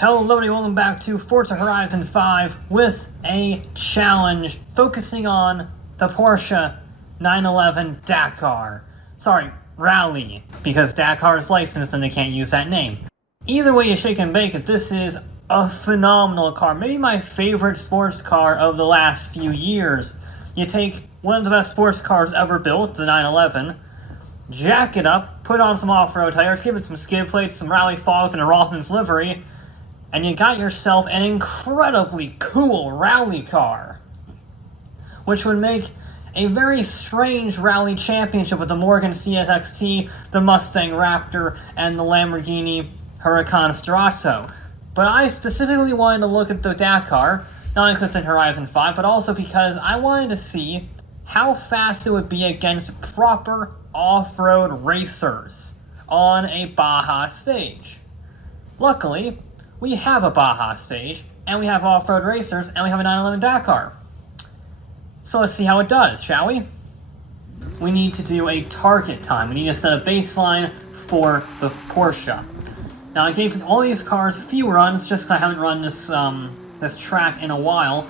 Hello everybody, welcome back to Forza Horizon 5 with a challenge focusing on the Porsche 911 Dakar. Sorry, Rally, because Dakar is licensed and they can't use that name. Either way you shake and bake it, this is a phenomenal car. Maybe my favorite sports car of the last few years. You take one of the best sports cars ever built, the 911, jack it up, put on some off-road tires, give it some skid plates, some rally fogs, and a Rothman's livery, and you got yourself an incredibly cool rally car, which would make a very strange rally championship with the Morgan CSXT, the Mustang Raptor, and the Lamborghini Huracan Starato. But I specifically wanted to look at the Dakar, not only because it's in Horizon 5, but also because I wanted to see how fast it would be against proper off-road racers on a Baja stage. Luckily, we have a Baja stage, and we have off-road racers, and we have a 911 Dakar. So let's see how it does, shall we? We need to do a target time. We need to set a baseline for the Porsche. Now, I gave all these cars a few runs, just because I haven't run this track in a while,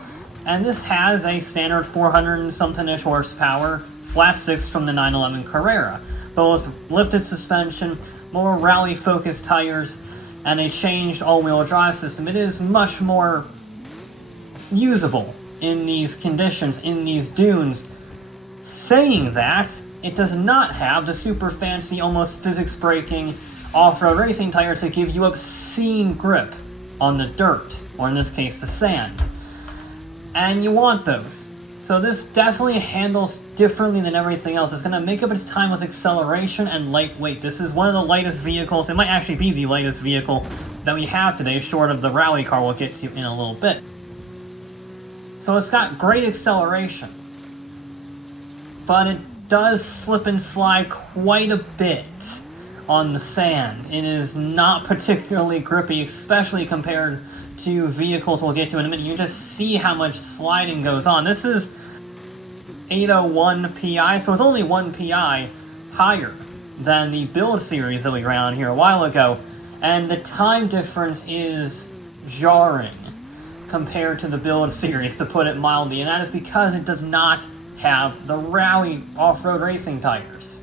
and this has a standard 400 and something-ish horsepower, flat six from the 911 Carrera, but with lifted suspension, more rally-focused tires, and a changed all-wheel drive system. It is much more usable in these conditions, in these dunes. Saying that, it does not have the super fancy, almost physics-breaking off-road racing tires that give you obscene grip on the dirt, or in this case, the sand. And you want those. So this definitely handles differently than everything else. It's going to make up its time with acceleration and lightweight. This is one of the lightest vehicles. It might actually be the lightest vehicle that we have today, short of the rally car we'll get to in a little bit. So it's got great acceleration, but it does slip and slide quite a bit on the sand. It is not particularly grippy, especially compared to vehicles we'll get to in a minute. You just see how much sliding goes on. This is 801 PI, so it's only 1 PI higher than the build series that we ran on here a while ago, and the time difference is jarring compared to the build series, to put it mildly, and that is because it does not have the rally off-road racing tires.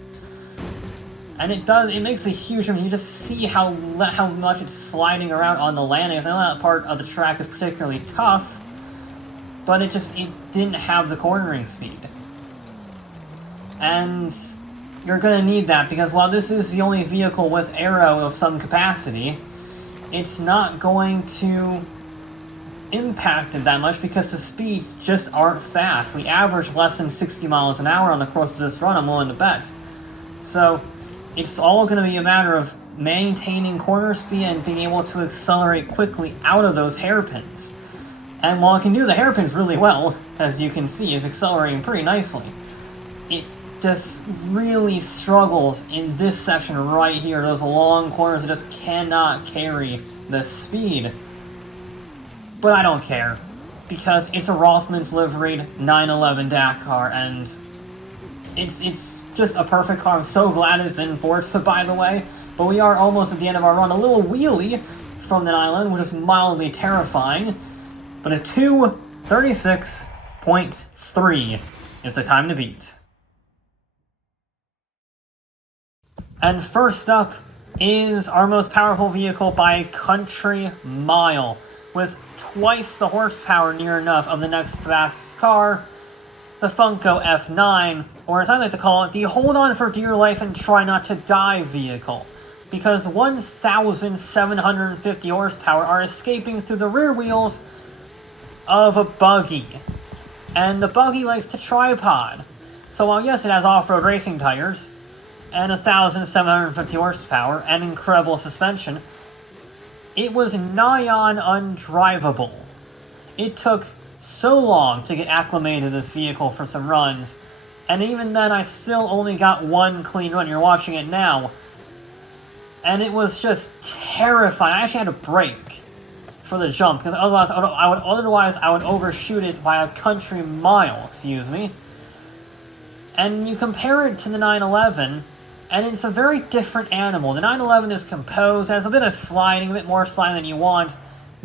And it makes a huge difference. You just see how much it's sliding around on the landings. I know that part of the track is particularly tough, but it didn't have the cornering speed. And you're going to need that, because while this is the only vehicle with aero of some capacity, it's not going to impact it that much because the speeds just aren't fast. We average less than 60 miles an hour on the course of this run, I'm willing to bet. So it's all going to be a matter of maintaining corner speed and being able to accelerate quickly out of those hairpins. And while it can do the hairpins really well, as you can see, it's accelerating pretty nicely, it just really struggles in this section right here. Those long corners, it just cannot carry the speed. But I don't care, because it's a Rothman's liveried 911 Dakar, and it's just a perfect car. I'm so glad it's in Forza, by the way. But we are almost at the end of our run. A little wheelie from the island, which is mildly terrifying. But a 2:36.3 is the time to beat. And first up is our most powerful vehicle by a country mile, with twice the horsepower near enough of the next fastest car, the Funko F9, or as I like to call it, the hold on for dear life and try not to die vehicle, because 1,750 horsepower are escaping through the rear wheels of a buggy, and the buggy likes to tripod. So while yes, it has off-road racing tires, and 1,750 horsepower, and incredible suspension, it was nigh on undrivable. It took so long to get acclimated to this vehicle for some runs, and even then I still only got one clean run. You're watching it now, and it was just terrifying. I actually had to brake for the jump, because otherwise I would overshoot it by a country mile, excuse me. And you compare it to the 911, and it's a very different animal. The 911 is composed, has a bit of sliding, a bit more sliding than you want,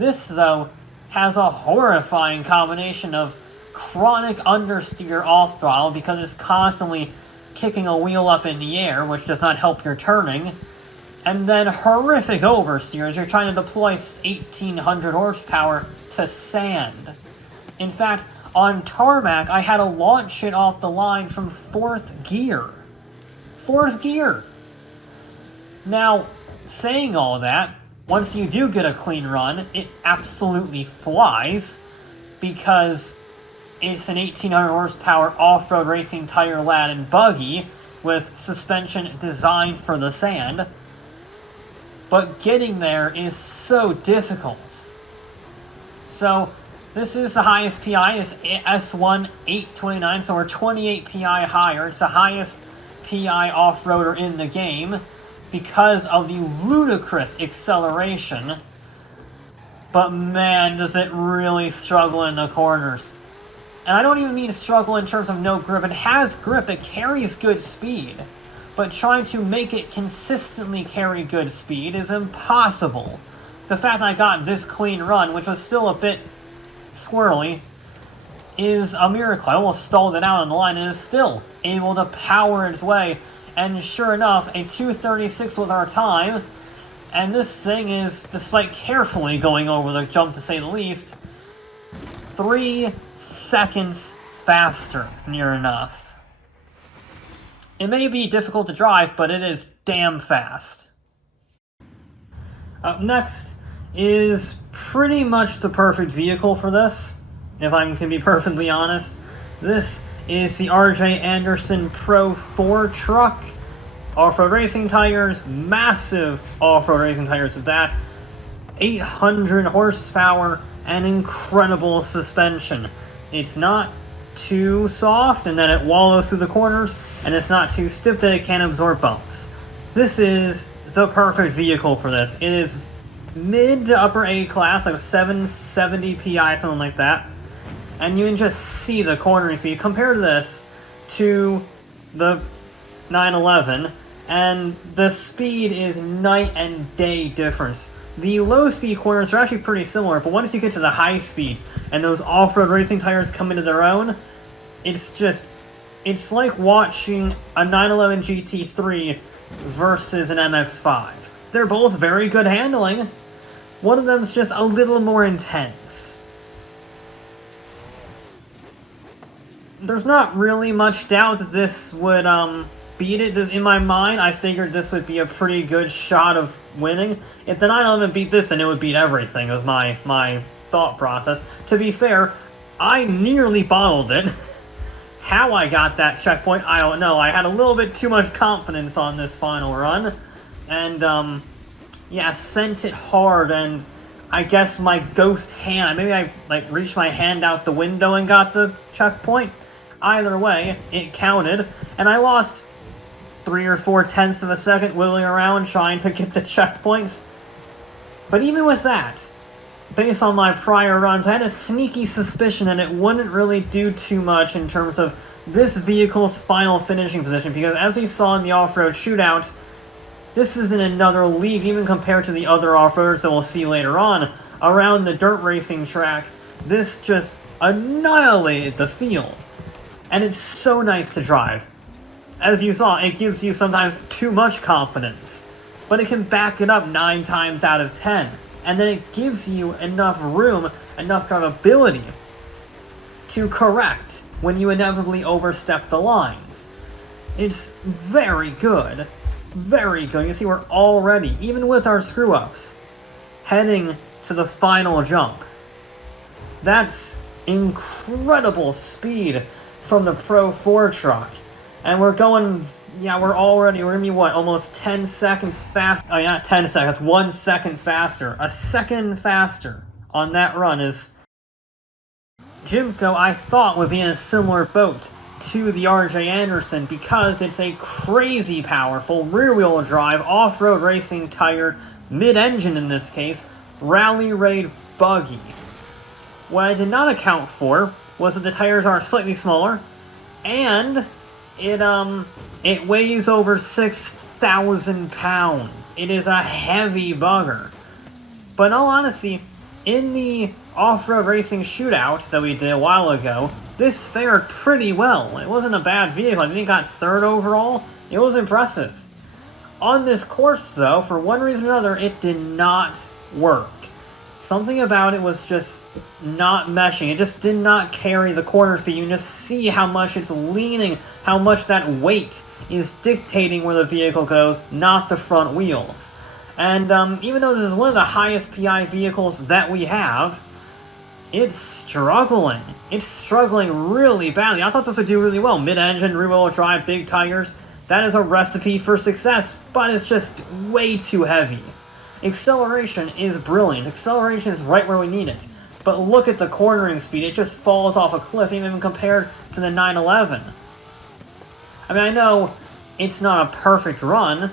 This, though, has a horrifying combination of chronic understeer off throttle because it's constantly kicking a wheel up in the air, which does not help your turning, and then horrific oversteer as you're trying to deploy 1800 horsepower to sand. In fact, on tarmac, I had to launch it off the line from 4th gear. 4th gear! Now, saying all that, once you do get a clean run, it absolutely flies, because it's an 1800 horsepower off-road racing tire-laden buggy with suspension designed for the sand. But getting there is so difficult. So, this is the highest PI, is S1 829, so we're 28 PI higher. It's the highest PI off-roader in the game because of the ludicrous acceleration. But man, does it really struggle in the corners. And I don't even mean struggle in terms of no grip. It has grip, it carries good speed. But trying to make it consistently carry good speed is impossible. The fact that I got this clean run, which was still a bit squirrely, is a miracle. I almost stalled it out on the line and is still able to power its way. And sure enough, a 2:36 was our time. And this thing is, despite carefully going over the jump to say the least, 3 seconds faster, near enough. It may be difficult to drive, but it is damn fast. Up next is pretty much the perfect vehicle for this, if I can be perfectly honest. This is the RJ Anderson Pro 4 truck. Off-road racing tires, massive off-road racing tires at that. 800 horsepower and incredible suspension. It's not too soft and then it wallows through the corners, and it's not too stiff that it can't absorb bumps. This is the perfect vehicle for this. It is mid to upper A class, like 770 PI, something like that. And you can just see the cornering speed. Compare this to the 911, and the speed is night and day difference. The low speed corners are actually pretty similar, but once you get to the high speeds and those off-road racing tires come into their own, it's like watching a 911 GT3 versus an MX-5. They're both very good handling. One of them's just a little more intense. There's not really much doubt that this would beat it. In my mind, I figured this would be a pretty good shot of winning. If the 911 beat this, then it would beat everything, was my thought process. To be fair, I nearly bottled it. How I got that checkpoint, I don't know. I had a little bit too much confidence on this final run. And, yeah, sent it hard, and I guess my ghost hand, maybe I, reached my hand out the window and got the checkpoint. Either way, it counted, and I lost 3 or 4 tenths of a second whittling around trying to get the checkpoints. But even with that, based on my prior runs, I had a sneaky suspicion that it wouldn't really do too much in terms of this vehicle's final finishing position, because as we saw in the off-road shootout, this is in another league, even compared to the other off-roaders that we'll see later on around the dirt racing track. This just annihilated the field. And it's so nice to drive. As you saw, it gives you sometimes too much confidence, but it can back it up 9 times out of 10. And then it gives you enough room, enough drivability to correct when you inevitably overstep the lines. It's very good. Very good. You see, we're already, even with our screw-ups, heading to the final jump. That's incredible speed from the Pro 4 truck. And we're going, yeah, we're gonna be, what, almost 10 seconds fast. Oh, yeah, not 10 seconds, 1 second faster. A second faster on that run is... Jimco, I thought, would be in a similar boat to the RJ Anderson because it's a crazy powerful rear-wheel drive, off-road racing tire, mid-engine in this case, rally raid buggy. What I did not account for was that the tires are slightly smaller, and it weighs over 6,000 pounds. It is a heavy bugger. But in all honesty, in the off-road racing shootout that we did a while ago, this fared pretty well. It wasn't a bad vehicle. I think it got 3rd overall. It was impressive. On this course, though, for one reason or another, it did not work. Something about it was just not meshing. It just did not carry the corner speed. You can just see how much it's leaning, how much that weight is dictating where the vehicle goes, not the front wheels. And even though this is one of the highest PI vehicles that we have, it's struggling. It's struggling really badly. I thought this would do really well. Mid-engine, rear-wheel drive, big tires. That is a recipe for success, but it's just way too heavy. Acceleration is brilliant. Acceleration is right where we need it. But look at the cornering speed. It just falls off a cliff, even compared to the 911. I mean, I know it's not a perfect run,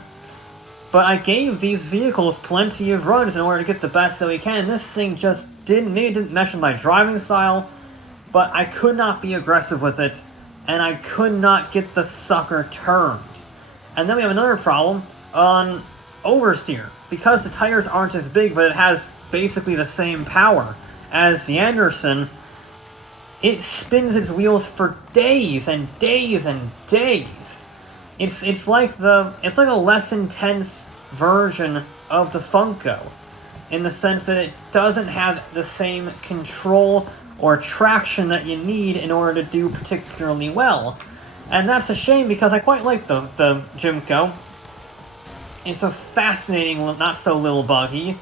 but I gave these vehicles plenty of runs in order to get the best that we can. This thing just maybe it didn't mesh with my driving style, but I could not be aggressive with it, and I could not get the sucker turned. And then we have another problem on oversteer. Because the tires aren't as big, but it has basically the same power as the Anderson, it spins its wheels for days and days and days. It's like a less intense version of the Funko, in the sense that it doesn't have the same control or traction that you need in order to do particularly well. And that's a shame, because I quite like the Jimco. It's a fascinating, not so little buggy.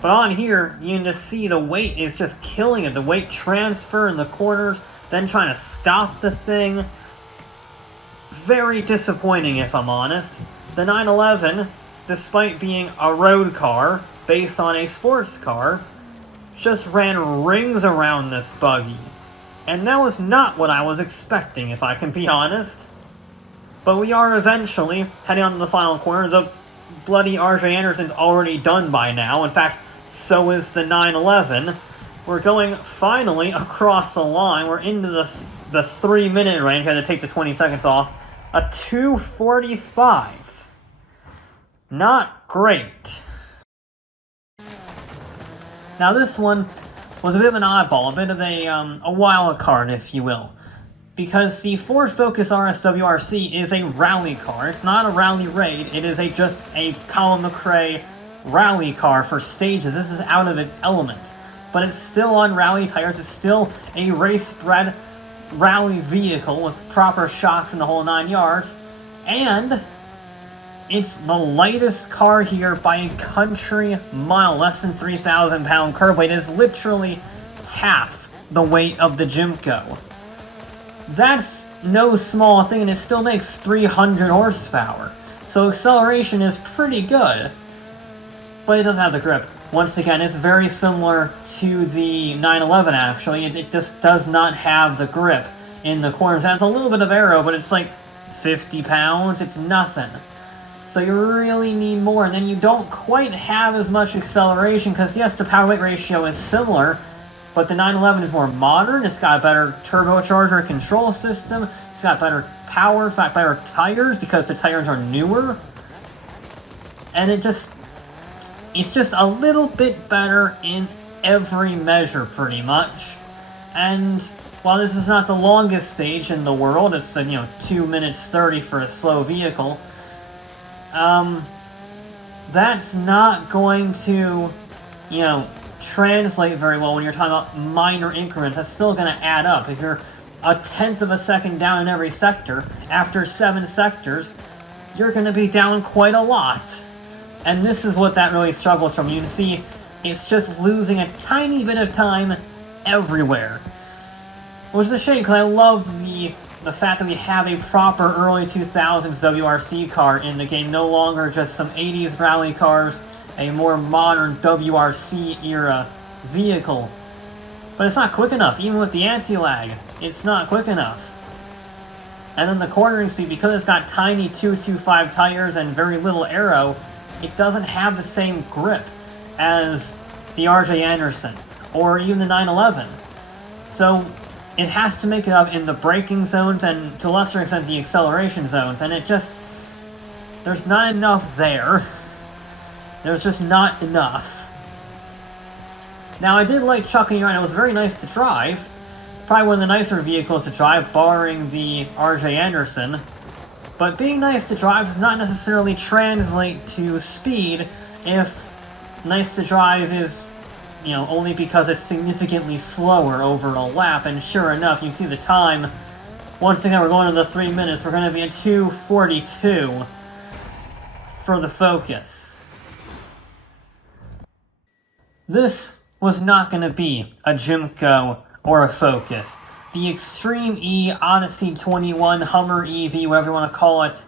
But on here, you can just see the weight is just killing it. The weight transfer in the corners, then trying to stop the thing. Very disappointing, if I'm honest. The 911, despite being a road car based on a sports car, just ran rings around this buggy. And that was not what I was expecting, if I can be honest. But we are eventually heading on to the final corner. The bloody RJ Anderson's already done by now. In fact, so is the 911. We're going finally across the line. We're into the 3-minute range. I had to take the 20 seconds off. A 2:45. Not great. Now this one was a bit of an oddball, a bit of a wild card, if you will. Because the Ford Focus RS WRC is a rally car. It's not a rally raid. It is just a Colin McRae rally car for stages. This is out of its element. But it's still on rally tires. It's still a race-bred rally vehicle with proper shocks and the whole 9 yards. And it's the lightest car here by a country mile. Less than 3,000 pound curb weight. It is literally half the weight of the Jimco. That's no small thing, and it still makes 300 horsepower. So acceleration is pretty good, but it doesn't have the grip. Once again, it's very similar to the 911, actually. It just does not have the grip in the corners. It has a little bit of aero, but it's like 50 pounds. It's nothing. So you really need more, and then you don't quite have as much acceleration, because yes, the power-weight ratio is similar, but the 911 is more modern. It's got a better turbocharger control system. It's got better power. It's got better tires because the tires are newer. And it's just a little bit better in every measure, pretty much. And while this is not the longest stage in the world, it's 2 minutes 30 for a slow vehicle. That's not going to, translate very well when you're talking about minor increments. That's still going to add up. If you're a tenth of a second down in every sector, after 7 sectors, you're going to be down quite a lot. And this is what that really struggles from. You can see it's just losing a tiny bit of time everywhere. Which is a shame, because I love the fact that we have a proper early 2000s WRC car in the game, no longer just some 80s rally cars, a more modern WRC era vehicle. But it's not quick enough, even with the anti-lag. It's not quick enough. And then the cornering speed, because it's got tiny 225 tires and very little aero, it doesn't have the same grip as the RJ Anderson, or even the 911. So it has to make it up in the braking zones and, to a lesser extent, the acceleration zones, and there's not enough there. There's just not enough. Now, I did like chucking around. It was very nice to drive. Probably one of the nicer vehicles to drive, barring the R.J. Anderson. But being nice to drive does not necessarily translate to speed if nice to drive is, you know, only because it's significantly slower over a lap. And sure enough, you see the time. Once again, we're going to the 3 minutes. We're going to be at 2:42 for the Focus. This was not going to be a Jimco or a Focus. The Extreme E Odyssey 21 Hummer EV, whatever you want to call it,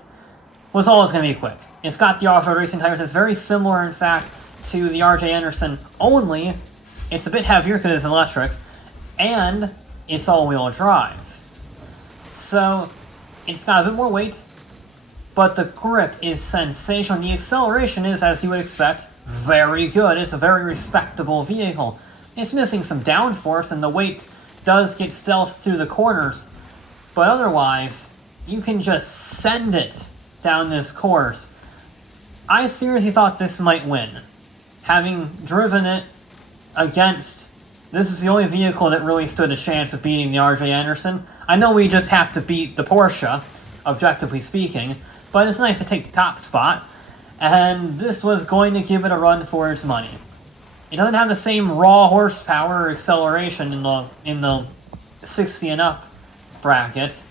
was always going to be quick. It's got the off-road racing tires. It's very similar, in fact, to the R.J. Anderson, only it's a bit heavier because it's electric, and it's all-wheel drive. So, it's got a bit more weight, but the grip is sensational. The acceleration is, as you would expect, very good. It's a very respectable vehicle. It's missing some downforce, and the weight does get felt through the corners, but otherwise, you can just send it down this course. I seriously thought this might win. Having driven it against, this is the only vehicle that really stood a chance of beating the R.J. Anderson. I know we just have to beat the Porsche, objectively speaking, but it's nice to take the top spot, and this was going to give it a run for its money. It doesn't have the same raw horsepower or acceleration in the 60 and up bracket,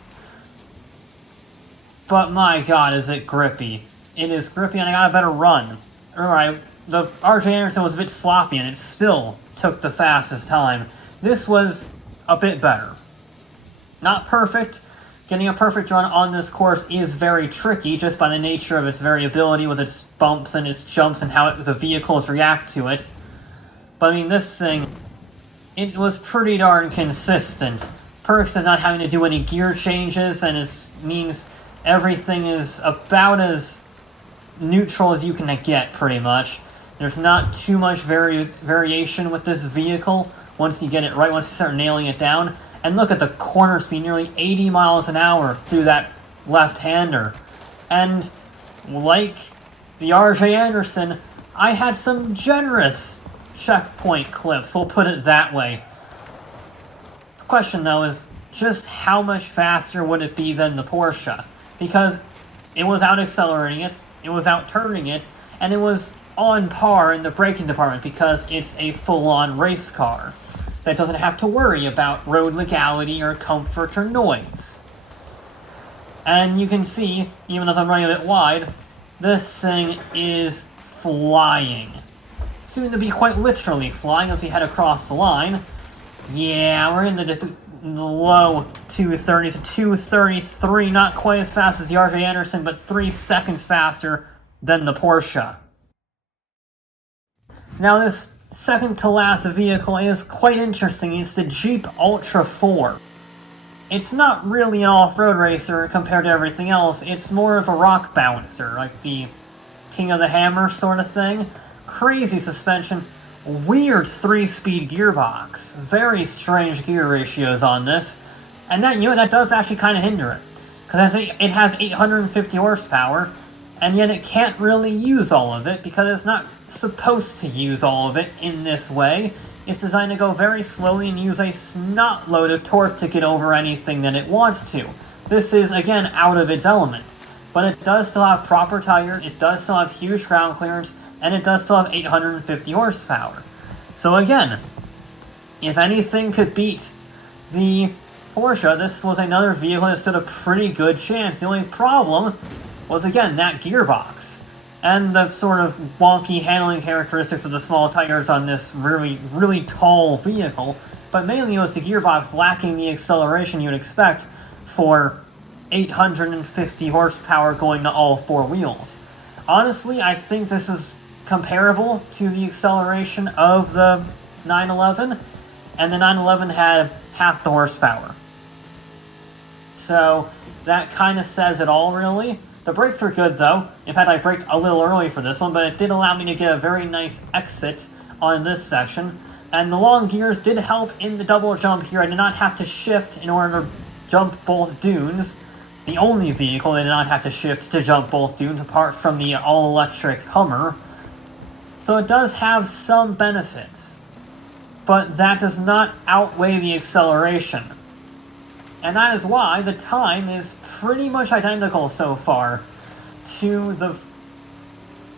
but my god, is it grippy. It is grippy, and I got a better run. Alright, the R.J. Anderson was a bit sloppy, and it still took the fastest time. This was a bit better. Not perfect. Getting a perfect run on this course is very tricky, just by the nature of its variability with its bumps and its jumps and how the vehicles react to it. But I mean, this thing, it was pretty darn consistent. Perks of not having to do any gear changes, and it means everything is about as neutral as you can get, pretty much. There's not too much variation with this vehicle once you get it right, once you start nailing it down. And look at the corner speed, nearly 80 miles an hour through that left-hander. And like the R.J. Anderson, I had some generous checkpoint clips, we'll put it that way. The question, though, is just how much faster would it be than the Porsche? Because it was out-accelerating it, it was out-turning it, and it was on par in the braking department because it's a full-on race car that doesn't have to worry about road legality or comfort or noise. And you can see, even as I'm running a bit wide, this thing is flying. Soon to be quite literally flying as we head across the line. Yeah, we're in the low 230s, 233, not quite as fast as the R.J. Anderson, but 3 seconds faster than the Porsche. Now this second to last vehicle is quite interesting. It's the Jeep Ultra 4. It's not really an off-road racer compared to everything else. It's more of a rock bouncer, like the King of the Hammer sort of thing. Crazy suspension, weird 3-speed gearbox, very strange gear ratios on this, and that, you know, that does actually kind of hinder it, because it has 850 horsepower, and yet it can't really use all of it because it's not supposed to use all of it in this way. It's designed to go very slowly and use a snot load of torque to get over anything that it wants to. This is, again, out of its element, but it does still have proper tires, it does still have huge ground clearance, and it does still have 850 horsepower. So again, if anything could beat the Porsche, this was another vehicle that stood a pretty good chance. The only problem was, again, that gearbox, and the sort of wonky handling characteristics of the small tires on this really, really tall vehicle, but mainly it was the gearbox lacking the acceleration you'd expect for 850 horsepower going to all four wheels. Honestly, I think this is comparable to the acceleration of the 911, and the 911 had half the horsepower. So that kind of says it all, really. The brakes are good, though. In fact, I braked a little early for this one, but it did allow me to get a very nice exit on this section. And the long gears did help in the double jump here. I did not have to shift in order to jump both dunes. The only vehicle that did not have to shift to jump both dunes, apart from the all-electric Hummer. So it does have some benefits. but that does not outweigh the acceleration. And that is why the time is pretty much identical so far to the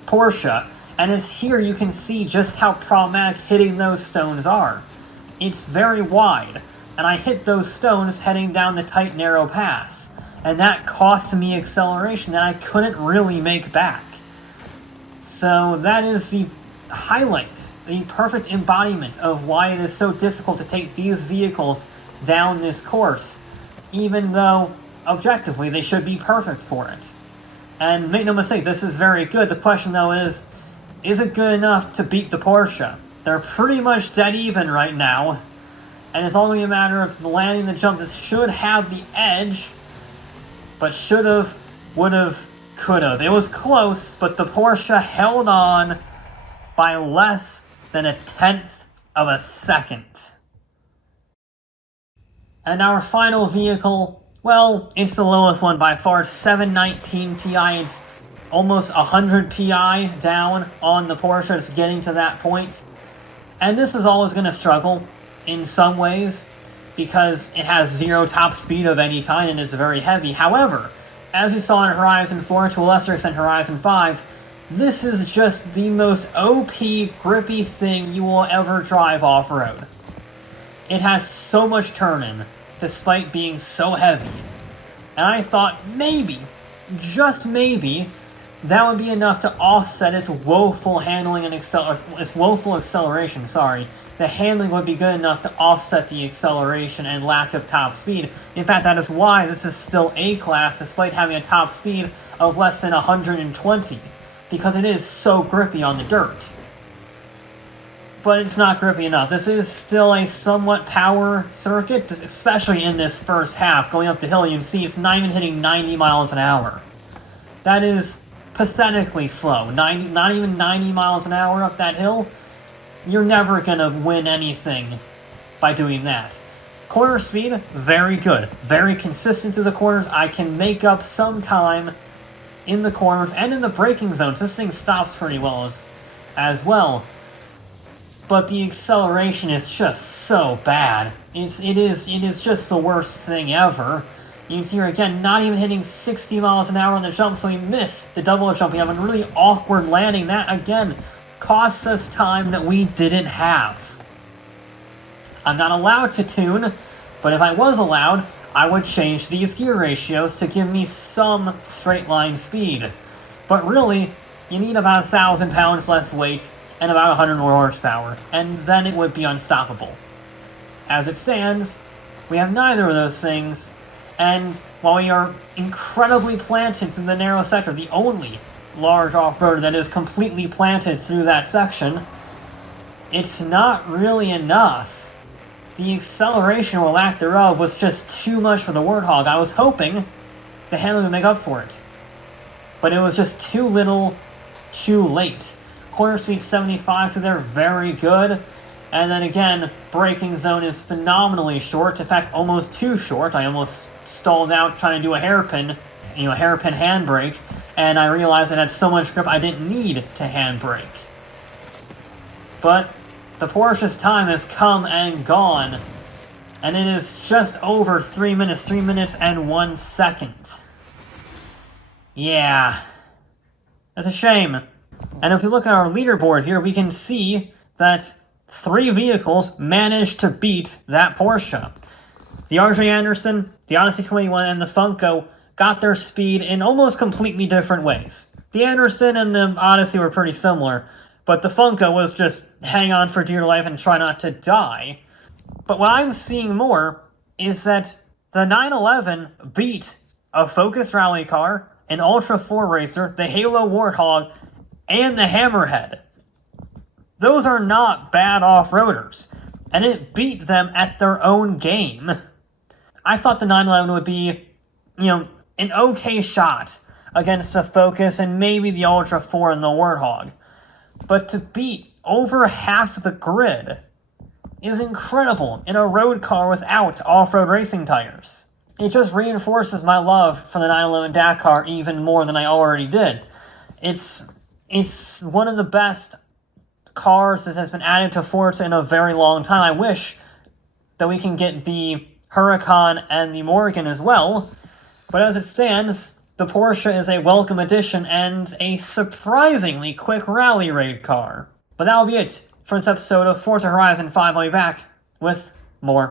Porsche. And it's here you can see just how problematic hitting those stones are. It's very wide, and I hit those stones heading down the tight, narrow pass. And that cost me acceleration that I couldn't really make back. So that is the highlight, the perfect embodiment of why it is so difficult to take these vehicles down this course, even though, objectively, they should be perfect for it. And make no mistake, this is very good. The question, though, is it good enough to beat the Porsche? They're pretty much dead even right now, and it's only a matter of landing the jump. This should have the edge, but should've, would've, could've. It was close, but the Porsche held on by less than 1/10 of a second. And our final vehicle, well, it's the lowest one by far, 719 PI. It's almost 100 PI down on the Porsche. It's getting to that point. And this is always going to struggle in some ways because it has zero top speed of any kind and is very heavy. However, as we saw in Horizon 4, to a lesser extent Horizon 5, this is just the most OP, grippy thing you will ever drive off-road. It has so much turn-in, despite being so heavy. And I thought maybe, just maybe, that would be enough to offset its woeful handling and its woeful acceleration, sorry. The handling would be good enough to offset the acceleration and lack of top speed. In fact, that is why this is still A-class, despite having a top speed of less than 120. Because it is so grippy on the dirt. But it's not grippy enough. This is still a somewhat power circuit, especially in this first half. Going up the hill, you can see it's not even hitting 90 miles an hour. That is pathetically slow. Not even 90 miles an hour up that hill. You're never going to win anything by doing that. Corner speed, very good. Very consistent through the corners. I can make up some time in the corners and in the braking zones. This thing stops pretty well as well. But the acceleration is just so bad. It is just the worst thing ever. You can see here again, not even hitting 60 miles an hour on the jump, so we missed the double jump. We have a really awkward landing. That, again, costs us time that we didn't have. I'm not allowed to tune, but if I was allowed, I would change these gear ratios to give me some straight line speed. But really, you need about 1,000 pounds less weight and about 100 more horsepower, and then it would be unstoppable. As it stands, we have neither of those things, and while we are incredibly planted through the narrow sector, the only large off-roader that is completely planted through that section, it's not really enough. The acceleration or lack thereof was just too much for the Warthog. I was hoping the handling would make up for it, but it was just too little, too late. Corner speed 75 through there, very good. And then again, braking zone is phenomenally short. In fact, almost too short. I almost stalled out trying to do a hairpin handbrake, and I realized it had so much grip I didn't need to handbrake. But the Porsche's time has come and gone, and it is just over 3 minutes, 3 minutes and 1 second. Yeah, that's a shame. And if we look at our leaderboard here, we can see that 3 vehicles managed to beat that Porsche. The RJ Anderson, the Odyssey 21, and the Funko got their speed in almost completely different ways. The Anderson and the Odyssey were pretty similar, but the Funko was just hang on for dear life and try not to die. But what I'm seeing more is that the 911 beat a Focus Rally car, an Ultra 4 racer, the Halo Warthog, and the Hammerhead. Those are not bad off-roaders, and it beat them at their own game. I thought the 911 would be, an okay shot against the Focus and maybe the Ultra 4 and the Warthog. But to beat over half the grid is incredible in a road car without off-road racing tires. It just reinforces my love for the 911 Dakar even more than I already did. It's one of the best cars that has been added to Forza in a very long time. I wish that we can get the Huracan and the Morgan as well, but as it stands, the Porsche is a welcome addition and a surprisingly quick rally raid car. But that will be it for this episode of Forza Horizon 5. I'll be back with more.